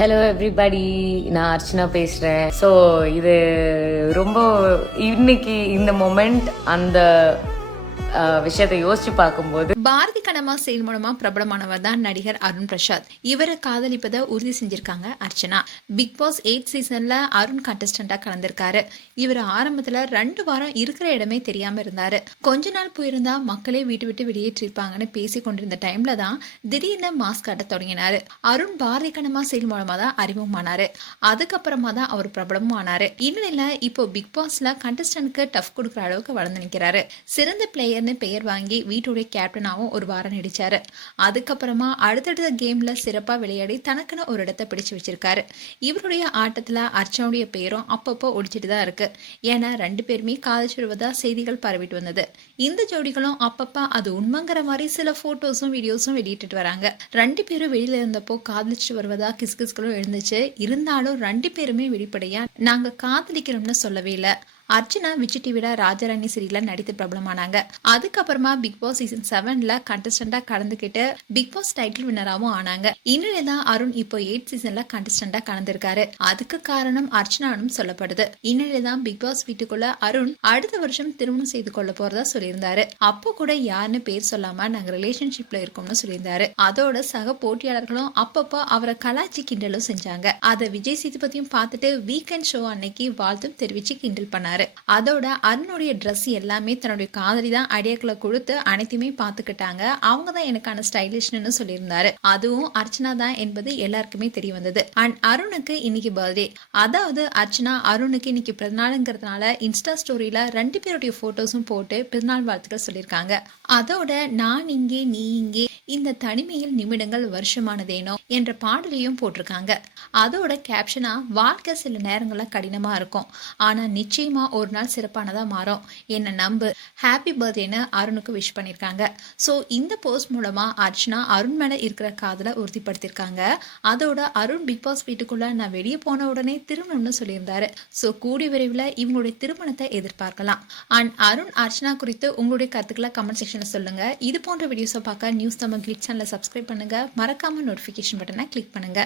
Hello everybody, நான் அர்ச்சனா பேசுகிறேன். So இது ரொம்ப இன்னைக்கு இந்த மொமெண்ட் அந்த விஷயத்தை யோசிச்சு பார்க்கும்போது பாரதி கண்ணம்மா செயல் மூலமா பிரபலமானவர் தான் நடிகர் அருண் பிரசாத். இவரை காதலிப்பதை உறுதி செஞ்சிருக்காங்க அர்ச்சனா. பிக் பாஸ் 8 சீசன்ல அருண் கண்டஸ்டண்டா கலந்திருக்காரு. இவர் ஆரம்பத்துல 2 வாரம் இருக்கிற இடமே தெரியாம இருந்தாரு. கொஞ்ச நாள் போயிருந்தா மக்களே வீட்டு விட்டு வெளியேற்றிருப்பாங்கன்னு பேசி கொண்டிருந்த டைம்ல தான் திடீர்னு மாஸ்க் காட்ட தொடங்கினாரு. அருண் பாரதி கண்ணம்மா செயல் மூலமா தான் அறிமுகமானாரு. அதுக்கப்புறமா தான் அவர் பிரபலமும் ஆனாரு. இந்நிலையில இப்போ பிக் பாஸ்ல கண்டஸ்டன்ட்க்கு டஃப் கொடுக்குற அளவுக்கு வளர்ந்து நிற்கிறாரு. சிறந்த பிளேயர்னு பெயர் வாங்கி வீட்டுடைய கேப்டனாகவும் ஒரு வாரம் நடிச்சாரு. அதுக்கப்புறமா அடுத்தடுத்த கேம்ல சிறப்பா விளையாடி தனக்குன்னு ஒரு இடத்தை பிடிச்சு வச்சிருக்காரு. இவருடைய ஆட்டத்துல அர்ச்சனுடைய பேரும் அப்பப்போ ஒழிச்சிட்டு தான் இருக்கு. ஏன்னா 2 பேருமே காதலிச்சுவதா செய்திகள் பரவிட்டு வந்தது. இந்த ஜோடிகளும் அப்பப்ப அது உண்மைங்கிற மாதிரி சில போட்டோஸும் வீடியோஸும் வெளியிட்டு வராங்க. 2 பேரும் வெளியில இருந்தப்போ காதலிச்சு வருவதா கிஸ்கிஸ்களும் எழுந்துச்சு. இருந்தாலும் 2 பேருமே வெளிப்படையா நாங்க காதலிக்கிறோம்னு சொல்லவே இல்லை. அர்ச்சனா விஜய் டிவில ராஜாராணி சீரியல்ல நடித்து பிரபலமானாங்க. அதுக்கப்புறமா பிக் பாஸ் சீசன் 7ல கண்டஸ்டண்டா கலந்துகிட்டு பிக் பாஸ் டைட்டில் வின்னராகவும் ஆனாங்க. இந்நிலைதான் அருண் இப்போ 8 சீசன்ல கண்டஸ்டண்டா கலந்திருக்காரு. அதுக்கு காரணம் அர்ச்சனானும் சொல்லப்படுது. இந்நிலைதான் பிக் பாஸ் வீட்டுக்குள்ள அருண் அடுத்த வருஷம் திருமணம் செய்து கொள்ள போறதா சொல்லியிருந்தாரு. அப்போ கூட யாருன்னு பேர் சொல்லாம நாங்க ரிலேஷன்ஷிப்ல இருக்கோம்னு சொல்லியிருந்தாரு. அதோட சக போட்டியாளர்களும் அப்பப்போ அவரை கலாச்சி கிண்டலும் செஞ்சாங்க. அதை விஜய் சேதுபதியும் பார்த்துட்டு வீக்கெண்ட் ஷோ அன்னைக்கு வாழ்த்தும் தெரிவிச்சு கிண்டல் பண்ணாரு. அதோட அருணுடைய ட்ரெஸ் எல்லாமே தன்னுடைய காதலி தான் ஐடியாக்களை கொடுத்து அனைத்துமே பார்த்துக்கிட்டாங்க. அவங்க தான் எனக்கான ஸ்டைலிஷ்னு சொல்லியிருந்தாரு. அதுவும் அர்ச்சனா தான் என்பது எல்லாருக்குமே தெரிய வந்தது. அண்ட் அருணுக்கு இன்னைக்கு பர்த்டே. அதாவது அர்ச்சனா அருணுக்கு இன்னைக்கு பிறந்தநாளுங்கிறதுனால இன்ஸ்டா ஸ்டோரியில 2 பேருடைய போட்டோஸும் போட்டு பிறந்தநாள் வாழ்த்துக்கள் சொல்லியிருக்காங்க. அதோட நான் இங்கே நீ இங்கே இந்த தனிமையில் நிமிடங்கள் வருஷமானதேனோ என்ற பாடலையும் போட்டிருக்காங்க. அதோட கேப்ஷனா வாழ்க்கை சில நேரங்கள்ல கடினமா இருக்கும், ஆனா நிச்சயமா ஒரு நாள் சிறப்பானதா மாறும், என்ன நம்பு, ஹாப்பி பர்த்டேன்னு அருணுக்கு விஷ் பண்ணியிருக்காங்க. ஸோ இந்த போஸ்ட் மூலமா அர்ச்சனா அருண் மேல இருக்கிற காதலை உறுதிப்படுத்தியிருக்காங்க. அதோட அருண் பிக் பாஸ் வீட்டுக்குள்ள நான் வெளியே போன உடனே திருமணம்னு சொல்லியிருந்தாரு. ஸோ கூடிய விரைவில் இவங்களுடைய திருமணத்தை எதிர்பார்க்கலாம். அண்ட் அருண் அர்ச்சனா குறித்து உங்களுடைய கருத்துக்களை கமெண்ட் செக்ஷன்ல சொல்லுங்க. இது போன்ற வீடியோஸை பார்க்க நியூஸ் தமிழ் கிளிக் சேனலை சப்ஸ்கிரைப் பண்ணுங்க. மறக்காம நோட்டிஃபிகேஷன் பட்டனை கிளிக் பண்ணுங்க.